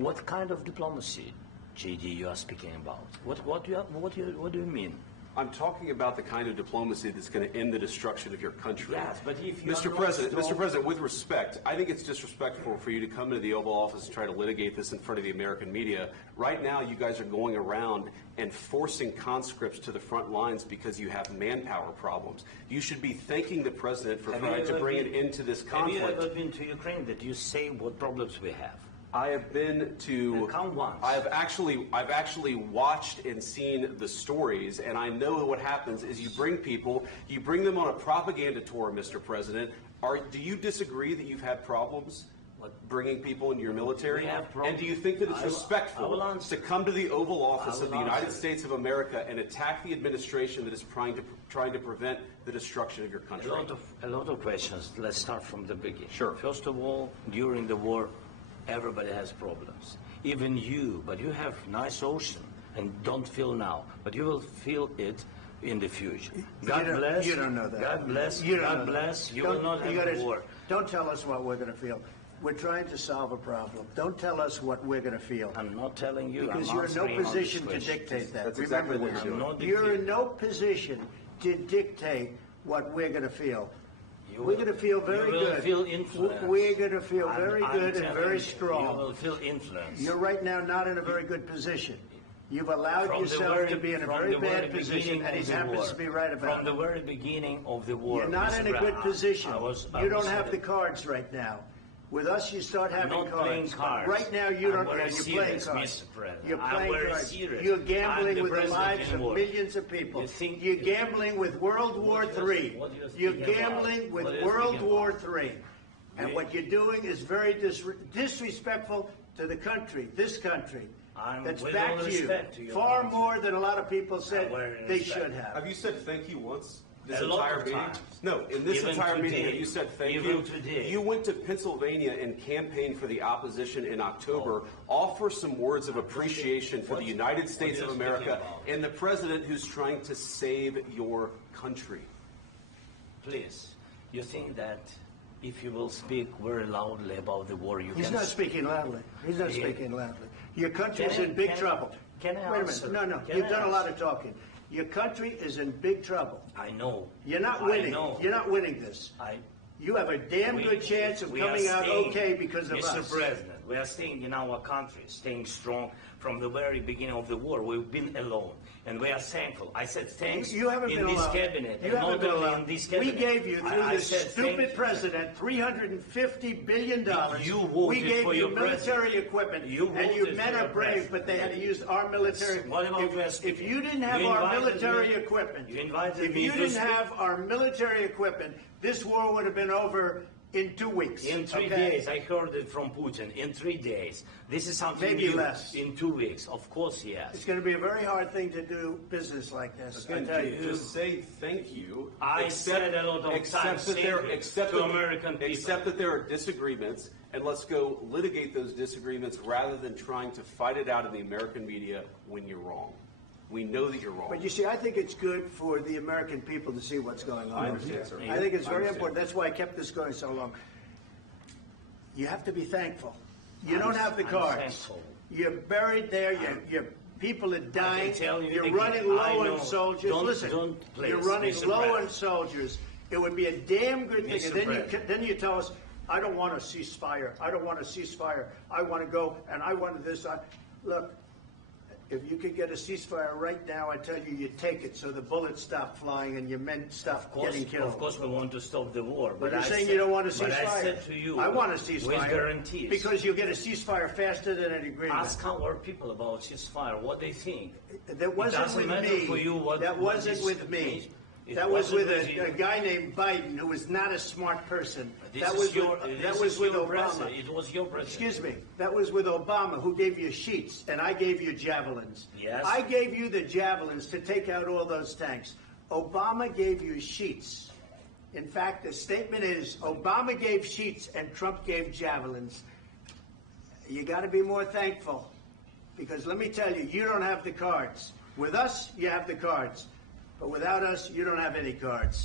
What kind of diplomacy, JD, you are speaking about? What do you mean? I'm talking about the kind of diplomacy that's going to end the destruction of your country. Yes, but if you Mr. President, with respect, I think it's disrespectful for you to come into the Oval Office and try to litigate this in front of the American media. Right now, you guys are going around and forcing conscripts to the front lines because you have manpower problems. You should be thanking the President for trying to bring an end to this conflict. Have you ever been to Ukraine? Did you say what problems we have? I have been to. Count once. I've actually watched and seen the stories, and I know what happens is you bring them on a propaganda tour, Mr. President. Do you disagree that you've had problems bringing people into your military? And do you think that it's respectful to come to the Oval Office of the United States of America and attack the administration that is trying to prevent the destruction of your country? A lot of questions. Let's start from the beginning. Sure. First of all, during the war, everybody has problems, even you, but you have nice ocean and don't feel now, but you will feel it in the future. God bless. You don't know that. God bless. God bless. You will not have a war. Don't tell us what we're going to feel. We're trying to solve a problem. Don't tell us what we're going to feel. I'm not telling you. Because you're in no position to dictate that. That's Remember exactly what this. You're in no position to dictate what we're going to feel. We're going to feel very good. You will feel influence. We're going to feel very good and very strong. You will feel influence. You're right now not in a very good position. You've allowed yourself to be in a very bad position, and he happens to be right about it. From the very beginning of the war. You're not in a good position. You don't have the cards right now. With us, you start having cards. Right now, you don't. You're playing cards. You're playing cards. You're gambling with the lives of millions of people. You're gambling with World War III. You're gambling with World War III. And what you're doing is very disrespectful to the country, this country, that's backed you far more than a lot of people said they should have. Have you said thank you once? This entire meeting? No, in this entire meeting, have you said thank you? You went to Pennsylvania and campaigned for the opposition in October. Offer some words of appreciation for the United States of America and the president who's trying to save your country. Please, you think that if you will speak very loudly about the war, you He's not speaking loudly. He's not speaking loudly. Your country is in big trouble. Can I Wait a minute. No. You've done a lot of talking. Your country is in big trouble. I know. You're not winning. You're not winning this. You have a damn good chance of coming out okay because of us. Mr. President, we are staying in our country, staying strong from the very beginning of the war. We've been alone, and we are thankful. I said thanks you haven't in been this alone. cabinet. You haven't been alone. In this cabinet. We gave you, through this stupid president, $350 billion. We gave you military equipment, and your men are brave, but they had to use our military. If you didn't have our military equipment, this war would have been over in 2 weeks. In 3 days. I heard it from Putin. In 3 days. This is something maybe new. Less. In 2 weeks. Of course, yes. It's going to be a very hard thing to do business like this. Again, just say thank you. I said a lot of times to American people. Except that there are disagreements, and let's go litigate those disagreements rather than trying to fight it out in the American media when you're wrong. We know that you're wrong. But you see, I think it's good for the American people to see what's going on. I understand, sir. I think it's very important. That's why I kept this going so long. You have to be thankful. You don't have the cards. You're buried there. Your people are dying. You're running low on soldiers. Listen, you're running low on soldiers. It would be a damn good thing. And then you tell us, I don't want a ceasefire. I don't want a ceasefire. I want to go, and I want this. Look. If you could get a ceasefire right now, I tell you, you'd take it so the bullets stop flying and your men stop getting killed. Of course, we want to stop the war. But you're saying you don't want a ceasefire. But I said to you, I want a ceasefire. With guarantees. Because you'll get a ceasefire faster than an agreement. Ask our people about ceasefire, what they think. That wasn't with me. That wasn't with me. That was with a guy named Biden, who was not a smart person. That was with Obama. It was your president. Excuse me. That was with Obama, who gave you sheets, and I gave you javelins. Yes. I gave you the javelins to take out all those tanks. Obama gave you sheets. In fact, the statement is Obama gave sheets and Trump gave javelins. You got to be more thankful, because let me tell you, you don't have the cards. With us, you have the cards. But without us, you don't have any cards.